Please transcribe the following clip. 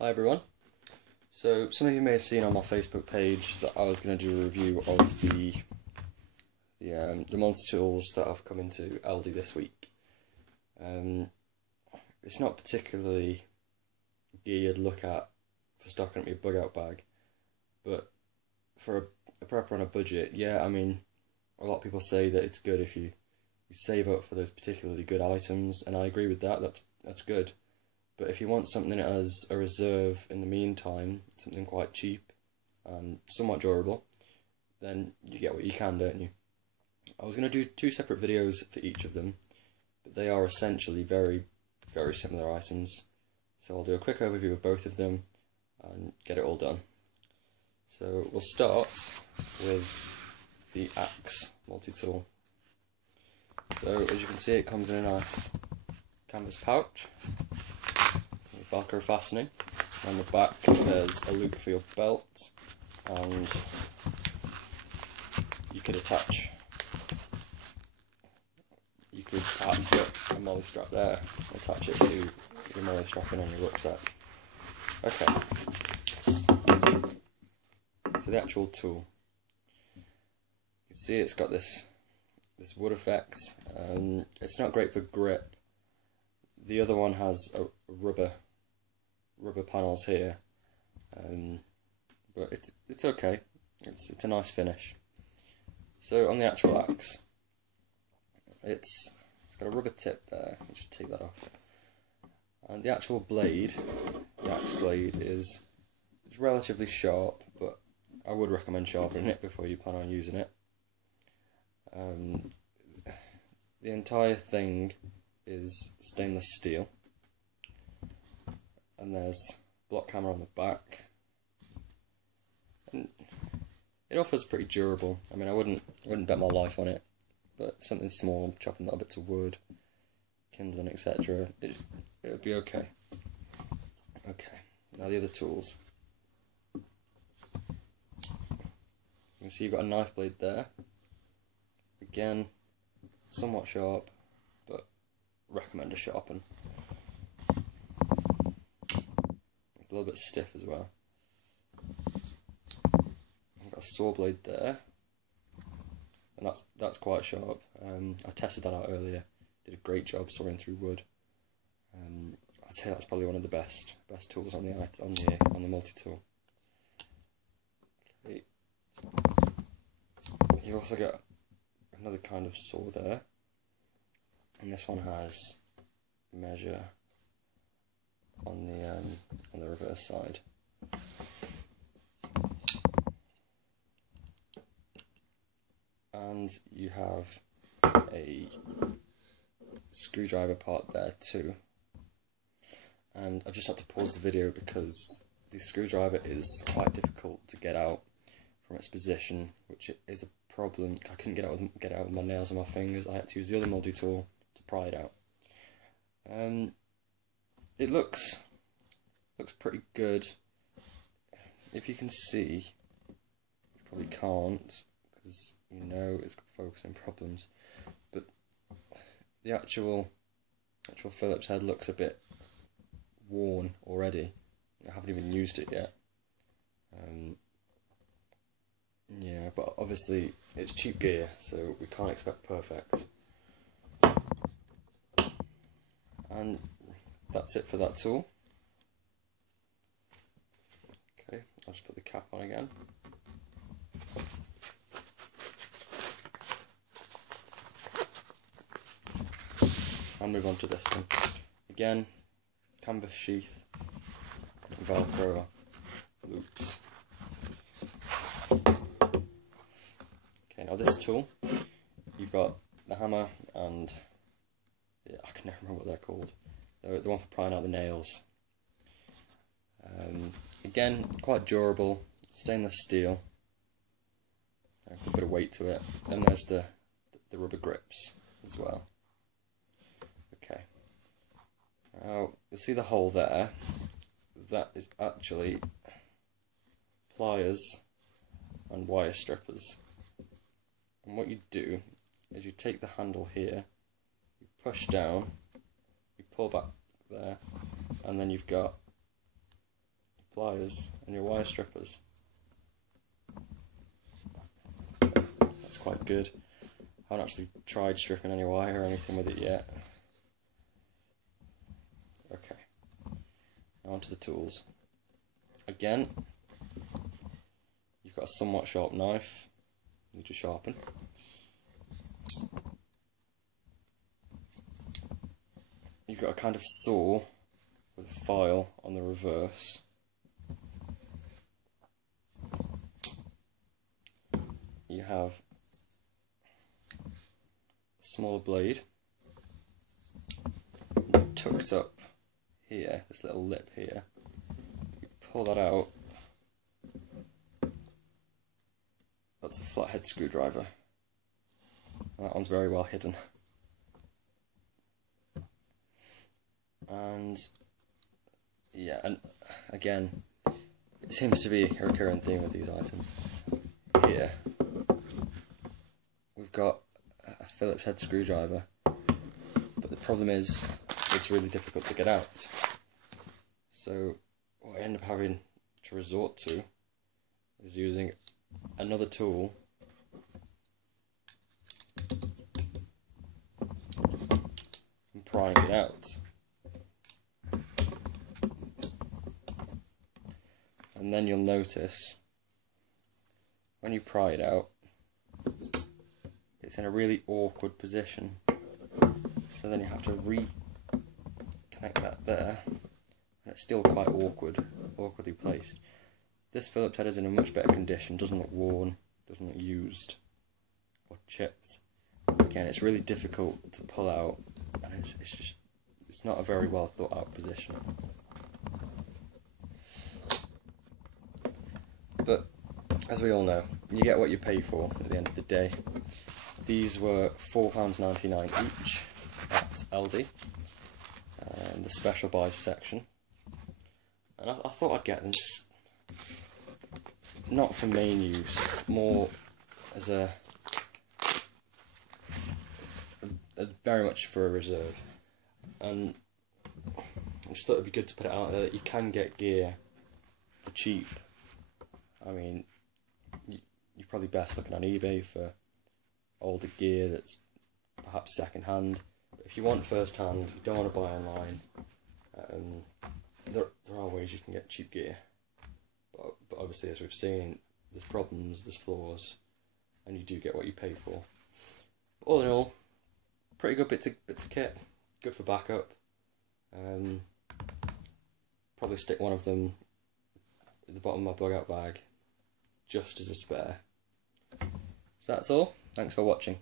Hi everyone. So some of you may have seen on my Facebook page that I was going to do a review of the multi-tools that I've come into Aldi this week. It's not particularly geared look at for stocking up your bug out bag, but for a prepper on a budget, yeah, I mean, a lot of people say that it's good if you save up for those particularly good items, and I agree with that. That's good. But if you want something as a reserve in the meantime, something quite cheap and somewhat durable, then you get what you can, don't you? I was going to do two separate videos for each of them, but they are essentially very, very similar items. So I'll do a quick overview of both of them and get it all done. So we'll start with the Axe multi-tool. So as you can see, it comes in a nice canvas pouch, Velcro fastening. On the back there's a loop for your belt, and you could perhaps put a molly strap there, attach it to your molly strapping on your rucksack. Okay, so the actual tool. You can see it's got this wood effect. It's not great for grip. The other one has a rubber panels here, but it's okay. It's a nice finish. So on the actual axe, it's got a rubber tip there. Let me just take that off. And the actual blade, the axe blade, it's relatively sharp, but I would recommend sharpening it before you plan on using it. The entire thing is stainless steel, and there's block hammer on the back, and it offers pretty durable. I mean, I wouldn't bet my life on it, but something small, chopping little bits of wood, kindling, etc., it would be okay. Okay, now the other tools. You can see you've got a knife blade there. Again, somewhat sharp, but recommend a sharpen. It's a little bit stiff as well. I've got a saw blade there, and that's quite sharp. I tested that out earlier. Did a great job sawing through wood. I'd say that's probably one of the best tools on the multi-tool. Okay. You also got another kind of saw there, and this one has measure on the reverse side. And you have a screwdriver part there too. And I just had to pause the video because the screwdriver is quite difficult to get out from its position, which is a problem. I couldn't get out with my nails and my fingers. I had to use the other multi-tool to pry it out. It looks pretty good. If you can see, you probably can't because you know it's got focusing problems. But the actual Phillips head looks a bit worn already. I haven't even used it yet. Yeah, but obviously it's cheap gear, so we can't expect perfect. And that's it for that tool. Okay, I'll just put the cap on again. I'll move on to this one. Again, canvas sheath, Velcro loops. Okay, now this tool, you've got the hammer and I can never remember what they're called. They're the one for prying out the nails. Again, quite durable, stainless steel. A bit of weight to it. Then there's the rubber grips as well. Okay. Now you'll see the hole there. That is actually pliers and wire strippers. And what you do is you take the handle here, you push down, you pull back there, and then you've got pliers and your wire strippers. That's quite good. I haven't actually tried stripping any wire or anything with it yet. Okay, now onto the tools. Again, you've got a somewhat sharp knife you need to sharpen. You've got a kind of saw with a file on the reverse. You have a smaller blade tucked up here, this little lip here. You pull that out. That's a flathead screwdriver. And that one's very well hidden. And yeah, and again, it seems to be a recurrent theme with these items. Here, we've got a Phillips head screwdriver, but the problem is it's really difficult to get out. So what I end up having to resort to is using another tool and prying it out. And then you'll notice when you pry it out, it's in a really awkward position. So then you have to reconnect that there, and it's still quite awkwardly placed. This Phillips head is in a much better condition, doesn't look worn, doesn't look used or chipped. Again, it's really difficult to pull out, and it's not a very well thought out position. But as we all know, you get what you pay for at the end of the day. These were £4.99 each at Aldi, in the special buy section. And I thought I'd get them just not for main use, more as very much for a reserve. And I just thought it'd be good to put it out there that you can get gear for cheap. I mean, you're probably best looking on eBay for older gear that's perhaps second hand. But if you want first hand, you don't want to buy online, there are ways you can get cheap gear. But obviously, as we've seen, there's problems, there's flaws, and you do get what you pay for. But all in all, pretty good bits of kit, good for backup. Probably stick one of them at the bottom of my bug out bag, just as a spare. So that's all. Thanks for watching.